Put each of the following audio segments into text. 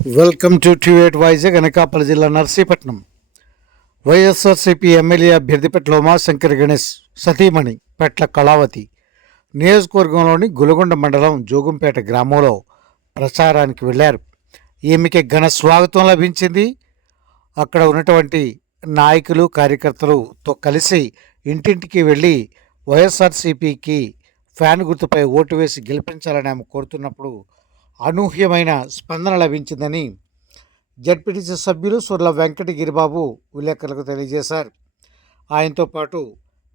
Welcome to టివేట్ Vizag Anakapalli జిల్లా Narsipatnam. YSRCP MLA అభ్యర్థి పెట్ల ఉమాశంకర్ గణేష్ సతీమణి పెట్ల కళావతి నియోజకవర్గంలోని గులగొండ మండలం జోగుంపేట గ్రామంలో ప్రచారానికి వెళ్ళారు. ఈమెకి ఘన స్వాగతం లభించింది. అక్కడ ఉన్నటువంటి నాయకులు కార్యకర్తలతో కలిసి ఇంటింటికి వెళ్ళి వైఎస్ఆర్సీపీకి ఫ్యాన్ గుర్తుపై ఓటు వేసి గెలిపించాలని ఆమె కోరుతున్నప్పుడు అనూహ్యమైన స్పందన లభించిందని జడ్పీటీసీ సభ్యులు సుర్ల వెంకటగిరిబాబు విలేకరులకు తెలియజేశారు. ఆయనతో పాటు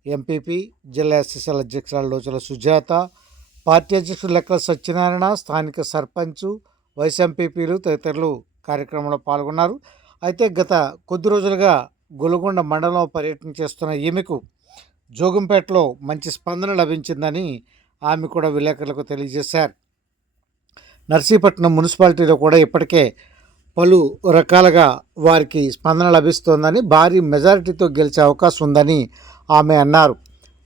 ఎంపీపీ, జిల్లా ఎస్ఎస్ఎల్ అధ్యక్షురాలు లోచల సుజాత, పార్టీ అధ్యక్షుడు లెక్కల సత్యనారాయణ, స్థానిక సర్పంచ్, వైస్ ఎంపీపీలు తదితరులు కార్యక్రమంలో పాల్గొన్నారు. అయితే గత కొద్ది రోజులుగా గొలుగొండ మండలంలో పర్యటన చేస్తున్న ఈమెకు జోగంపేటలో మంచి స్పందన లభించిందని ఆమె కూడా విలేకరులకు తెలియజేశారు. నర్సీపట్నం మున్సిపాలిటీలో కూడా ఇప్పటికే పలు రకాలుగా వారికి స్పందన లభిస్తోందని, భారీ మెజారిటీతో గెలిచే అవకాశం ఉందని ఆమె అన్నారు.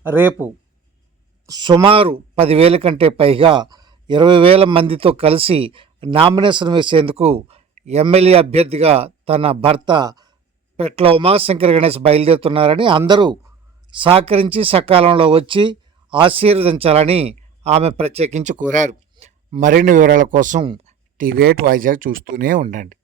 రేపు సుమారు 10,000 కంటే పైగా 20,000 మందితో కలిసి నామినేషన్ వేసేందుకు ఎమ్మెల్యే అభ్యర్థిగా తన భర్త పెట్ల ఉమాశంకర్ గణేష్ బయలుదేరుతున్నారని, అందరూ సహకరించి సకాలంలో వచ్చి ఆశీర్వదించాలని ఆమె ప్రత్యేకించి కోరారు. మరిన్ని వివరాల కోసం టివేట్ వైజాగ్ చూస్తూనే ఉండండి.